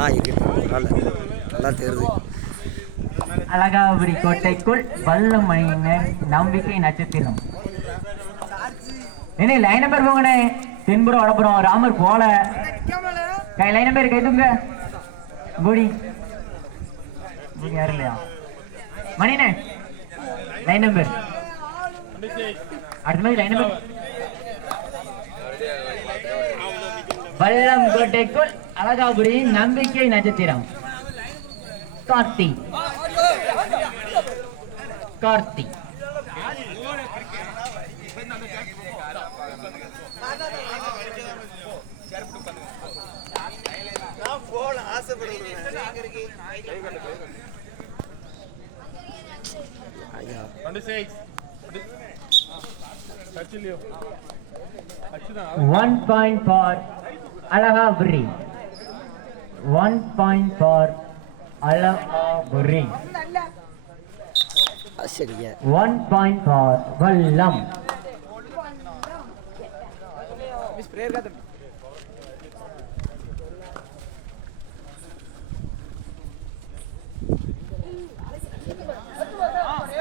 நல்லா தெரியுது. அழகாபுரி கோட்டைக்குள் வல்லமையின நம்பிக்கை நட்சத்திரம். என்ன லைன் நம்பர் போங்கண்ணே. தென்புறம் வடப்புறம் ராமர் போல கை லைன் நம்பர் கைதுங்க. பூடி யாரும் இல்லையா மணினே லைன் நம்பர் அடுத்த மாதிரி லைன் நம்பர். வல்லம் கோட்டைக்குள் அழகாபுரி நம்பிக்கை நட்சத்திரம் Karthi. Karthi One point for Alahaburi. 1 point for Alahaburi. 1 point for Vallam.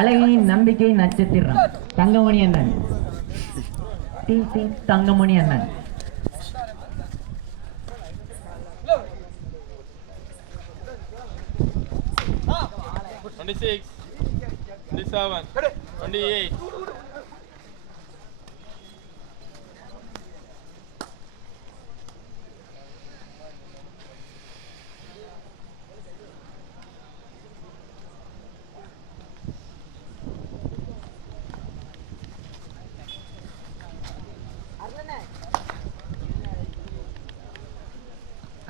அழகின் நம்பிக்கை நட்சத்திரம் தங்கமணி அண்ணன். தங்கமணி அண்ணன்.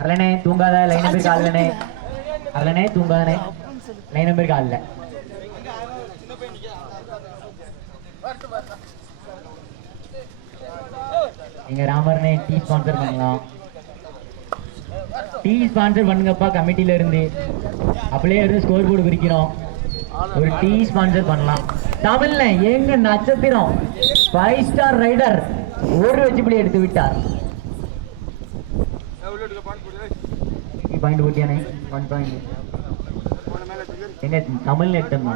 அரளனே தூங்காத லைன் நம்பர் கால்லனே. அரளனே தூங்காதனே லைன் நம்பர் கால்ல. எங்க ராமர்னே டீ ஸ்பான்சர் பண்ணலாம். டீ ஸ்பான்சர் பண்ணுங்கப்பா கமிட்டில இருந்து. அப்படியே இருந்து ஸ்கோர் போர்டு குறிக்கிறோம். ஒரு டீ ஸ்பான்சர் பண்ணலாம். தமிழ்ல எங்க நட்சத்திரம் 5 ஸ்டார் ரைடர் ஒரு வெச்சுப்பிடி எடுத்து விட்டார். பாயிண்ட் போட்டியானே 1 பாயிண்ட். என்ன தமிழ்ல எடுத்தோம்னா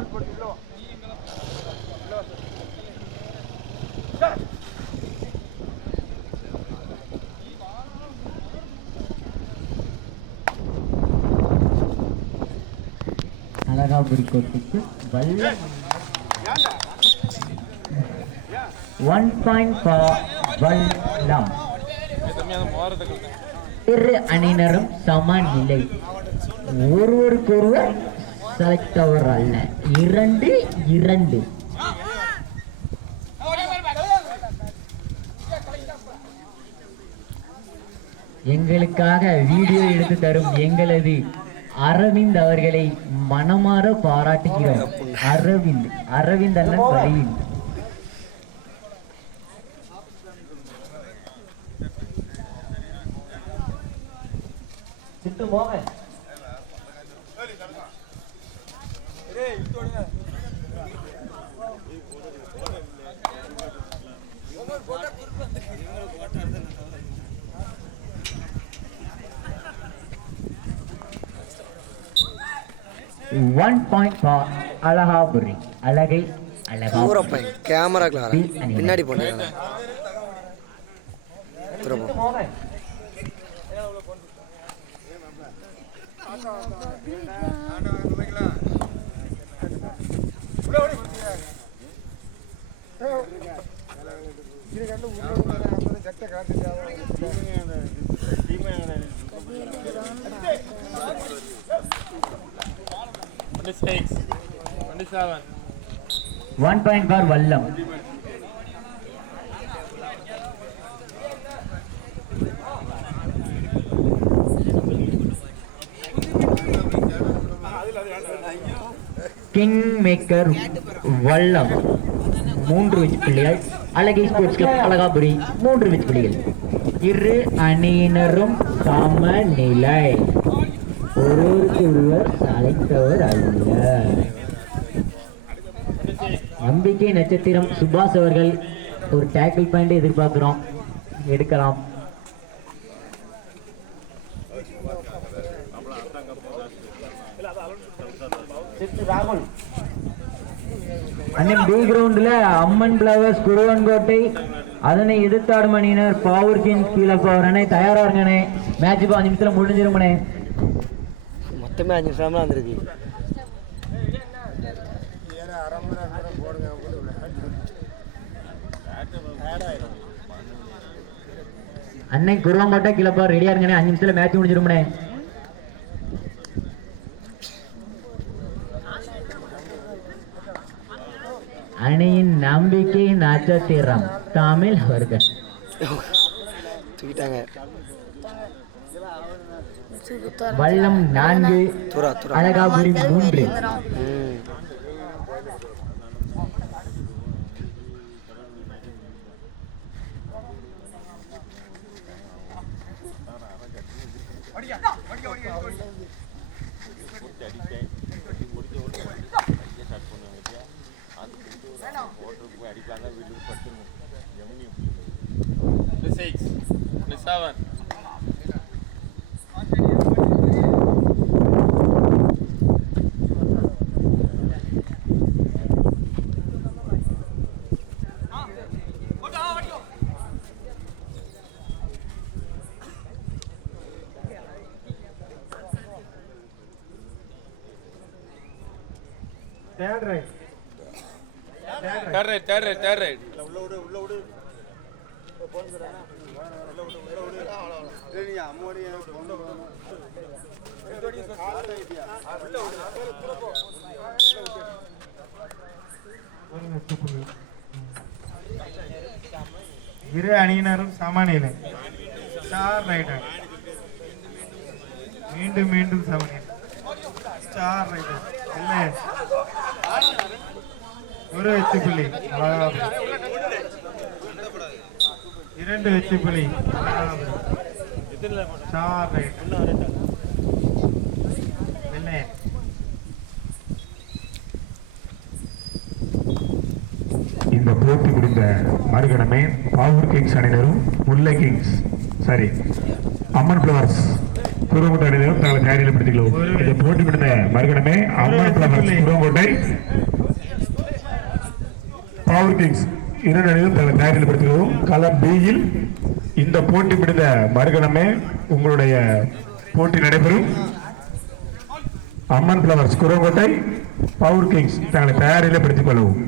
அழகாபுரி கோட்டைக்கு வல்லம் 1 பாயிண்ட் ஃபார் வல்லம். இரு அணியினரும் சமநிலை. ஒருவருக்கொருவர் செலக்டவர் அல்ல. 2-2. எங்களுக்காக வீடியோ எடுத்து தரும் எங்களது அரவிந்த் அவர்களை மனமாற பாராட்டுகிறோம். அரவிந்த் அண்ணன் வழியில் மோகன் One point for அழகாபுரி. அழகை அழகாபுரி கேமரா பின்னாடி போனேன். One point for Vallam. King maker Vallam 3 வெற்றி புள்ளிகள். அழகை ஸ்போர்ட்ஸ் கிளப் அழகாபுரி 3 வெற்றி புள்ளிகள். இரு அணியினரும் சமநிலை. ஒருவருக்கொருவர் அழைத்தவர் அல்ல. நம்பிக்கை நட்சத்திரம் சுபாஷ் அவர்கள் ஒரு டேக்கிள் பாயிண்ட் எதிர்பார்க்கிறோம். எடுக்கலாம். அண்ணன் பி கிரவுண்ட்ல அம்மன் பிளவர்ஸ் குருவன்கோட்டை அதனை எதிர்த்தாடும் அணியினர் பவர் கிங்ஸ் கீழே போறனே தயாரா இருங்கண்ணே. மேட்ச் இப்போ 5 நிமிஷத்துல முடிஞ்சிருமனே. மொத்தமே 5 நிமிஷம் தான் வந்திருக்கு. அன்னை குருவன்கோட்டை கீழே போற ரெடியா இருங்கண்ணே. 5 நிமிஷத்துல மேட்ச் முடிஞ்சிருமனே. அணியின் நம்பிக்கை நட்சத்திரம் தமிழ் அவர்கள் தூக்கிட்டாங்க. வல்லம் 4 அழகாபுரி 3. Third right. இரு அணியினரும் சமநிலை. ஸ்டார் ரைடர் மீண்டும் மீண்டும் சமநிலை. ஸ்டார் ரைடர் இல்லை ஒரு வெற்றி புள்ளி. 2 வெற்றி புள்ளி. ஸ்டார் ரைடர் இல்லை. இந்த போட்டி முடிந்த மறுகணமே பவர் கிங்ஸ் அணியினரும் முல்லை கிங்ஸ் அம்மன் பிளவர்ஸ் குருவங்கோட்டை அணியினரும் தங்களை தயாரியில் படுத்திக்கலாம். இந்த போட்டி முடிந்த மறுகணமே Amman flowers Kuruvangottai power Kings 2 அணியினரும் தங்களை தயாரியில் படுத்திக்கிறோம். களம் பியில் இந்த போட்டி முடிந்த மறுகணமே உங்களுடைய போட்டி நடைபெறும். அம்மன் பிளவர்ஸ் குருவங்கோட்டை பவர் கிங்ஸ் தங்களை தயாரியில் படுத்திக் கொள்ளவும்.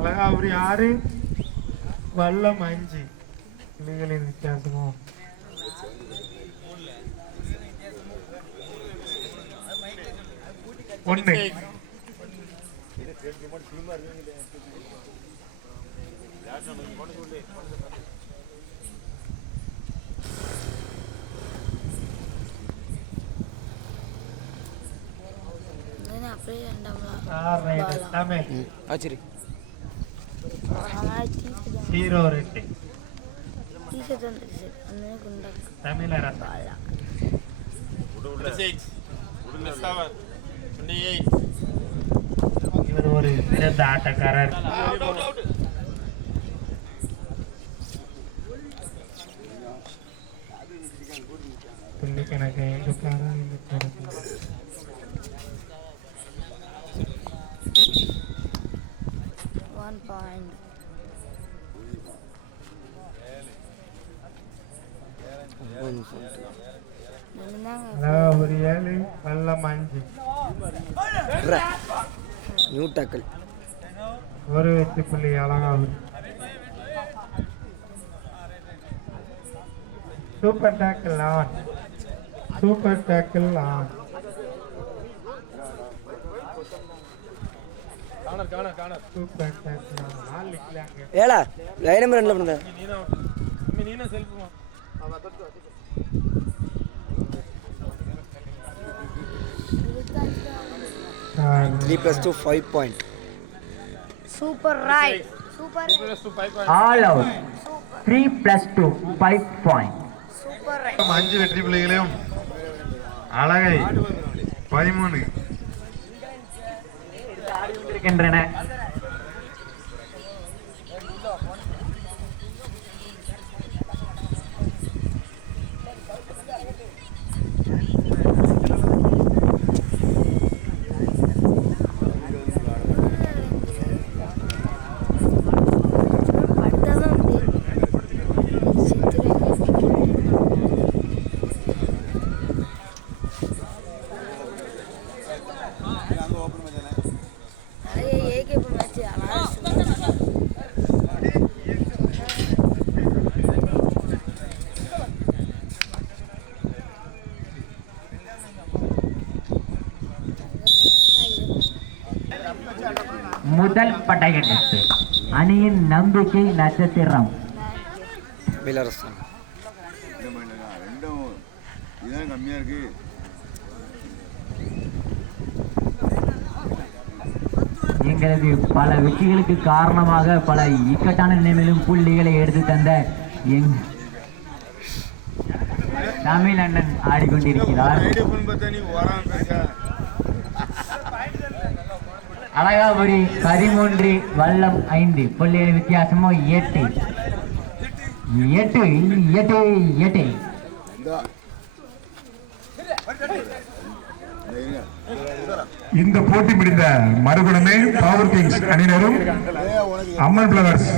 அழகாபுரி 6 வல்லம் 5 இவைகளின் வித்தியாசமும் ஒன்று. ஆச்சரி 0 தமிழரசு இவர் ஒரு சிறந்த ஆட்டக்காரர். புள்ளிக்கணக்கு 1 point. Azhagapuri 7 Vallam 5 new tackle. ஒரு வெற்றி புள்ளி அழகாபுரி. Super tackle on. Super tackle on. Super tackle on. ஆல் நிக்கலாங்க. ஏடா லைன் நம்பர் 2ல பண்ணு. நீனா செல்ஃபுமா. Three plus 2 5 point. Super right. Super All out. 3 plus 2 5 point. super right. 5 வெற்றி புள்ளிகளையும் அழகை 13 இருக்கின்றன. சூப்பர் டைகர் அணியின் நம்பிக்கை நட்சத்திரம் தமிழரசன். ரெண்டும் இதுதான் கம்மியா இருக்கு. எங்களது பல வெற்றிகளுக்கு காரணமாக பல இக்கட்டான நிலைமையிலும் புள்ளிகளை எடுத்து தந்த எங் தமிழ் அண்ணன் ஆடிக்கொண்டிருக்கிறார். அழகாபுரி 13, வல்லம் 5, புள்ளிகள் வித்தியாசமோ 8. இந்த போட்டி முடிந்த மறுகுணமே பவர் கிங்ஸ் அணியினரும் அம்மன் பிளவர்ஸ்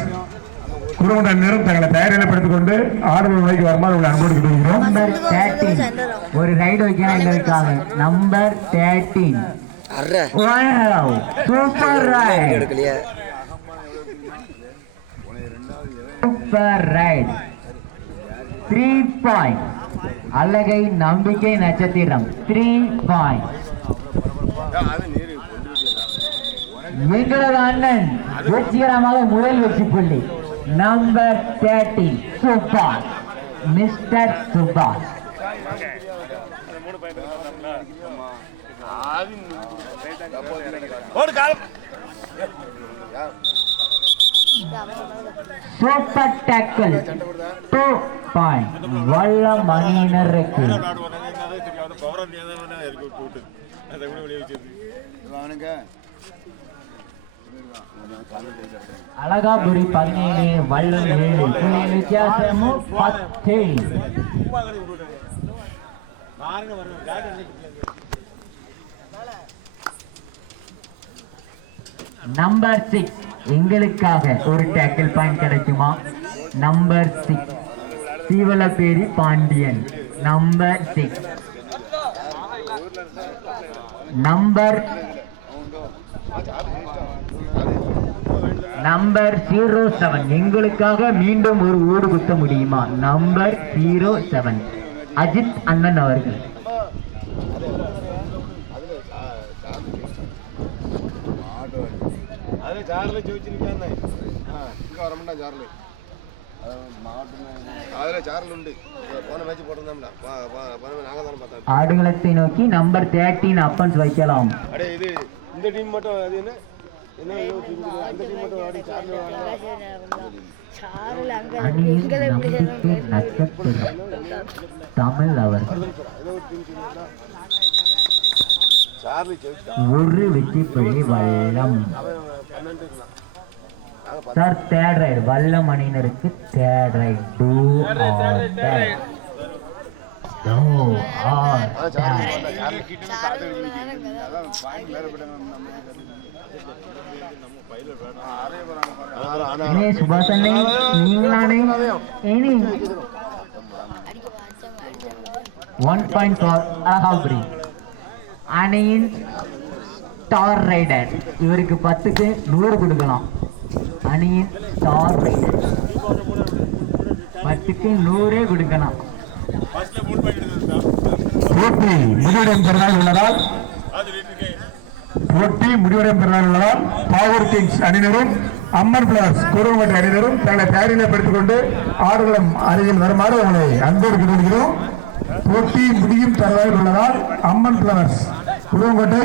குடும்ப அணியினரும் தங்களை தயாரிப்படுத்திக் கொண்டு ஆடுதல் முறைக்கு வருமாறு உங்களை அன்போடு கேட்டுக்கிறோம். நம்பர் 13 ஒரு ரைடு வைக்கணும் எங்களுக்காக. நம்பர் 13 அர்ற சூப்பர் ரைட், எடுக்கலையா? Super raid. 3 பாயிண்ட். அழகை நம்பிக்கை நட்சத்திரம் 3 பாயிண்ட். எங்களது அண்ணன் வெற்றிகரமாக முதல் வெற்றி புள்ளி. Number 13 super mister Subash. Super tackle 2 point. Vallam அணியினருக்கு அழகாபுரி 17, வல்லம் 7, புள்ளிகள் வித்தியாசமும் 10. நம்பர் 6 எங்களுக்காக ஒரு டேக்கிள் பாயிண்ட் கிடைக்குமா? Number 6 Seevalaperi Pandian. Number 6 number 07 எங்களுக்காக மீண்டும் ஒரு ஓடு குத்த முடியுமா? நம்பர் 07 அஜித் அண்ணன் அவர்கள். ஆடுகளத்தை நோக்கி நம்பர் 13 அப்பன்ஸ் வைக்கலாம். இந்த டீம் மட்டும் அது என்ன அணியின் நம்பிக்கை நட்சத்திரம் தமிழ் அவர்கள். ஒரு வெற்றி புள்ளி Vallam. Sir third raid Vallam அணியினருக்கு third raid. Do or die. Subash அண்ணே நீங்களானே இனி 1 பாயிண்ட் ஃபார் அழகாபுரி அணியின் ஸ்டார் ரைடர். இவருக்கு 10க்கு 100 கொடுக்கலாம். அணியின் ஸ்டார் ரைடர் 10க்கு 100 கொடுக்கலாம். போட்டி முடிவடையும் பெறுநாள் உள்ளதால் பவர் கிங்ஸ் அணியினரும் அம்மன் பிளவர்ஸ் குருவமட்டி அணியினரும் தங்களை தயாரிப்படுத்திக் கொண்டு ஆடுகளம் அருகில் வருமாறு உங்களை அன்போடு கேட்டுக்கொள்கிறோம். போட்டி முடியும் தருவாயில் உள்ளதால் அம்மன் பிளவர்ஸ் குருவங்கோட்டை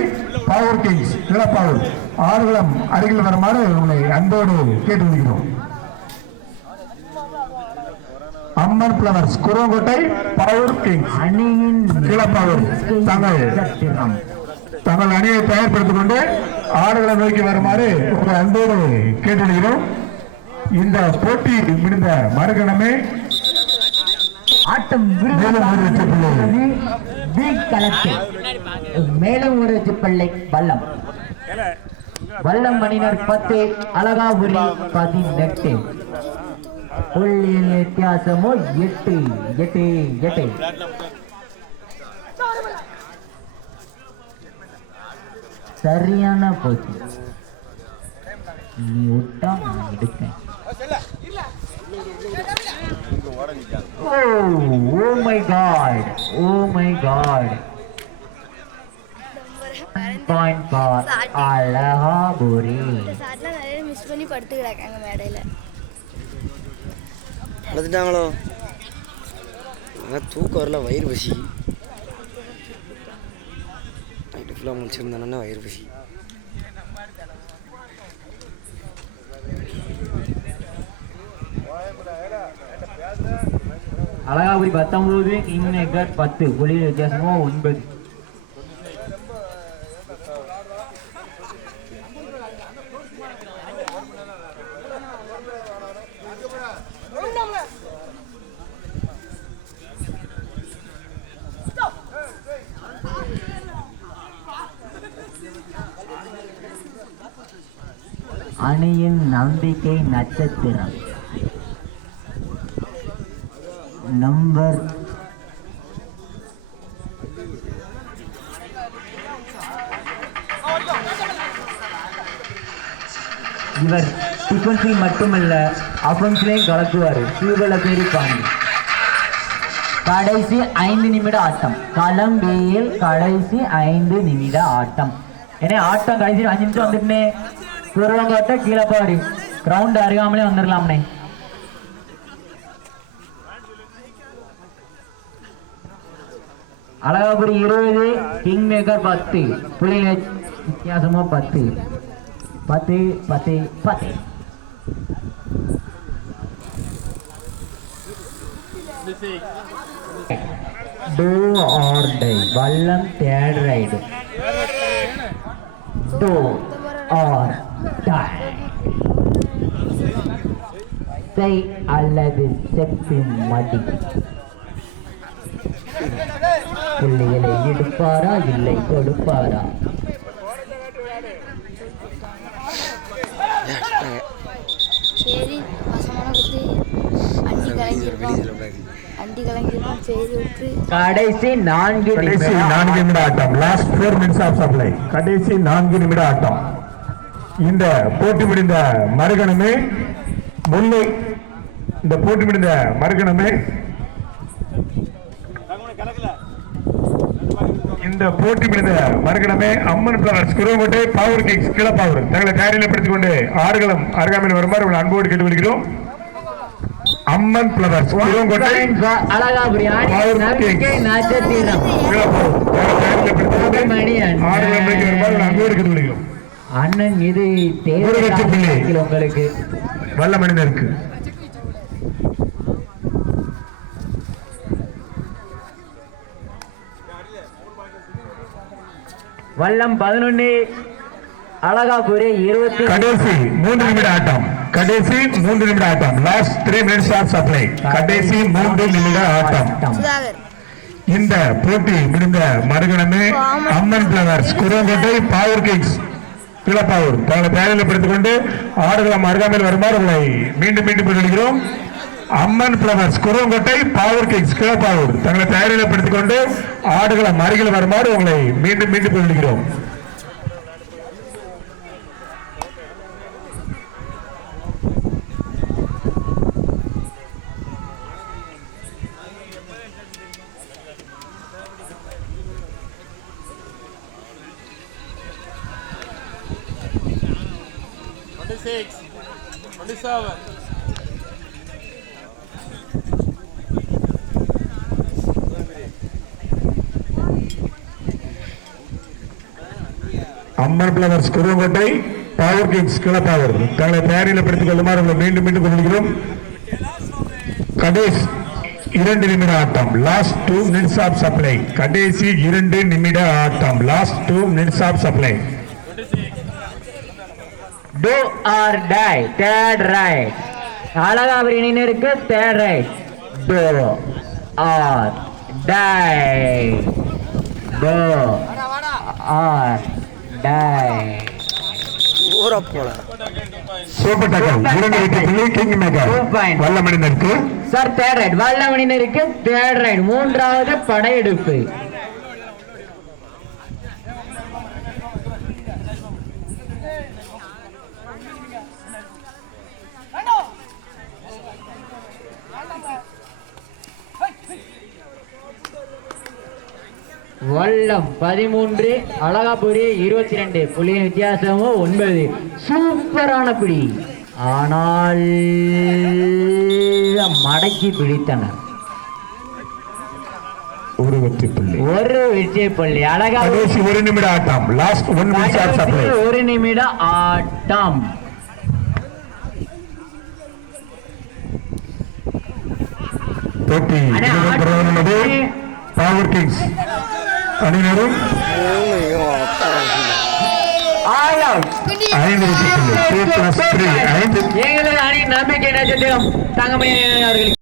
பவர் கிங்ஸ் இளப்பாவூர் ஆடுகளம் அருகில் வருமாறு உங்களை அன்போடு கேட்டுக்கொள்கிறோம். அம்மன் பிளவர்ஸ் குருவங்கோட்டை பவர் கிங்ஸ் அணியின் இளப்பாவூர் தங்கள் அணியை தயார்படுத்திக் கொண்டு ஆடுகளை நோக்கி வருமாறு உங்களை அன்போடு கேட்டுக்கொள்கிறோம். இந்த போட்டி முடிந்த மறுகணமே ஆட்டம் மேலும் ஒரு வெற்றிப்பிள்ளை வல்லம். வல்லம் அணியினர் 10, அழகாபுரி 18. புள்ளியின் வித்தியாசமோ 8. சரியான போச்சு. நீ விட்டா நான் எடுத்தேன். Oh my God. Point for Alahaburi. சொல்லி படுத்து கிடக்காங்க மேடையில். அழுதுட்டாங்களோ? தூக்கம் வரல, வயிறு பசி. நைட்டு ஃபுல்லாக முடிச்சிருந்தானே வயிறு பசி. Alagapuri 19, king maker 10. புள்ளிகள் வித்தியாசமோ 9. அணியின் நம்பிக்கை நட்சத்திரம் நம்பர் இவர் டிஃபென்ஸில் மட்டுமல்ல அஃபென்ஸ்லையும் கலக்குவார். சீவலப்பேரி பாண்டி. கடைசி 5 நிமிட ஆட்டம். களம் பியில் கடைசி 5 நிமிட ஆட்டம். ஏன்னா ஆட்டம் கடைசி 5 நிமிஷம் வந்துட்டுனே குருவங்கோட்டை கீழே பாரு கிரவுண்ட் அருகாமலே வந்துடலாம்னே. Azhagapuri 20, king maker 10. புள்ளிகள் வித்தியாசமோ 10. 10 10 10. Do or die. Vallam third raid. Do or die. செய் அல்லது செத்து மடி. புள்ளிகளை எடுப்பாரா இல்லை கொடுப்பாரா? சரி வசமான குத்தி அண்டி கலங்கிருப்பான். அண்டி கலங்கிருப்பான். சரி விட்டு கடைசி 4 நிமிட ஆட்டம். Last 4 minutes of supply. கடைசி 4 நிமிட ஆட்டம். இந்த போட்டி முடிந்த மறுகணமே முல்லை இந்த போட்டி முடிந்த மறுகணமே இந்த போட்டி முடிந்த மறுகணமே Amman flowers Kuruvangottai power kings Kilappavur தங்களை தயாரிப்படுத்திக் கொண்டு ஆறுகளம் அருகாமையில் வருமாறு உங்கள் அன்போடு கேட்டுக்கொள்கிறோம். அம்மன் பிளவர்ஸ் குருவங்கோட்டை அழகாபுரி நட்சத்திரம் அண்ணன் இது தேர்தல் உங்களுக்கு வல்ல மனிதருக்கு வல்லம் 11, அழகாபுரி 20. கடைசி 3 நிமிட ஆட்டம். கடைசி 3 நிமிட ஆட்டம். Last 3 minutes of supply. கடைசி 3 நிமிட ஆட்டம். இந்த போட்டி முடிந்த மறுகணமே Amman flowers Kuruvangottai power kings Kilappavur தங்களை தயாரிப்படுத்திக் கொண்டு ஆடுகளம் அருகாமையில் வருமாறு உங்களை மீண்டும் மீண்டும் சொல்கிறோம். அம்மன் flowers Kuruvangottai power kings Kilappavur தங்களை தயாரிப்படுத்திக் கொண்டு ஆடுகளம் அருகில் வருமாறு உங்களை மீண்டும் மீண்டும் சொல்கிறோம். அம்மன் flowers Kuruvangottai power kings Kilappavur தங்களை தயாரிப்படுத்திக் கொள்ளுமாறு உங்களை மீண்டும் மீண்டும் கொள்கிறோம். கடைசி 2 நிமிட ஆட்டம். Last 2 minutes of supply. கடைசி 2 நிமிட ஆட்டம். Last 2 minutes of supply. Do or die. Third raid. Azhagapuri இணையினருக்கு third raid. Do or die. Do or die. ஊற போல சூப்பர் டக்கல் 2 விக்கெட்டுகளை கிங் மேக்கர் வல்ல மனிதருக்கு சார் தேர்ட் ரைட். வல்ல மனிதருக்கு தேர்ட் ரைட். 3வது படையெடுப்பு. வல்லம் 13, அழகாபுரி 22. புள்ளியின் வித்தியாசமும் 9. சூப்பரான பிடி, ஆனால் மடக்கி பிடித்தனர். ஒரு வெற்றி புள்ளி. ஒரு வெற்றி புள்ளி. அழகா கடைசி 1 நிமிட ஆட்டம். Last 1 minute shot supply. 1 நிமிட ஆட்டம். போட்டி தொடர்கிறது. பவர் கிங்ஸ் அணியினரும் 5 வெற்றி புள்ளி. 2 + 3 5. எங்களது அணி நம்பிக்கை நட்சத்திரம் தங்கமணி அவர்களுக்கு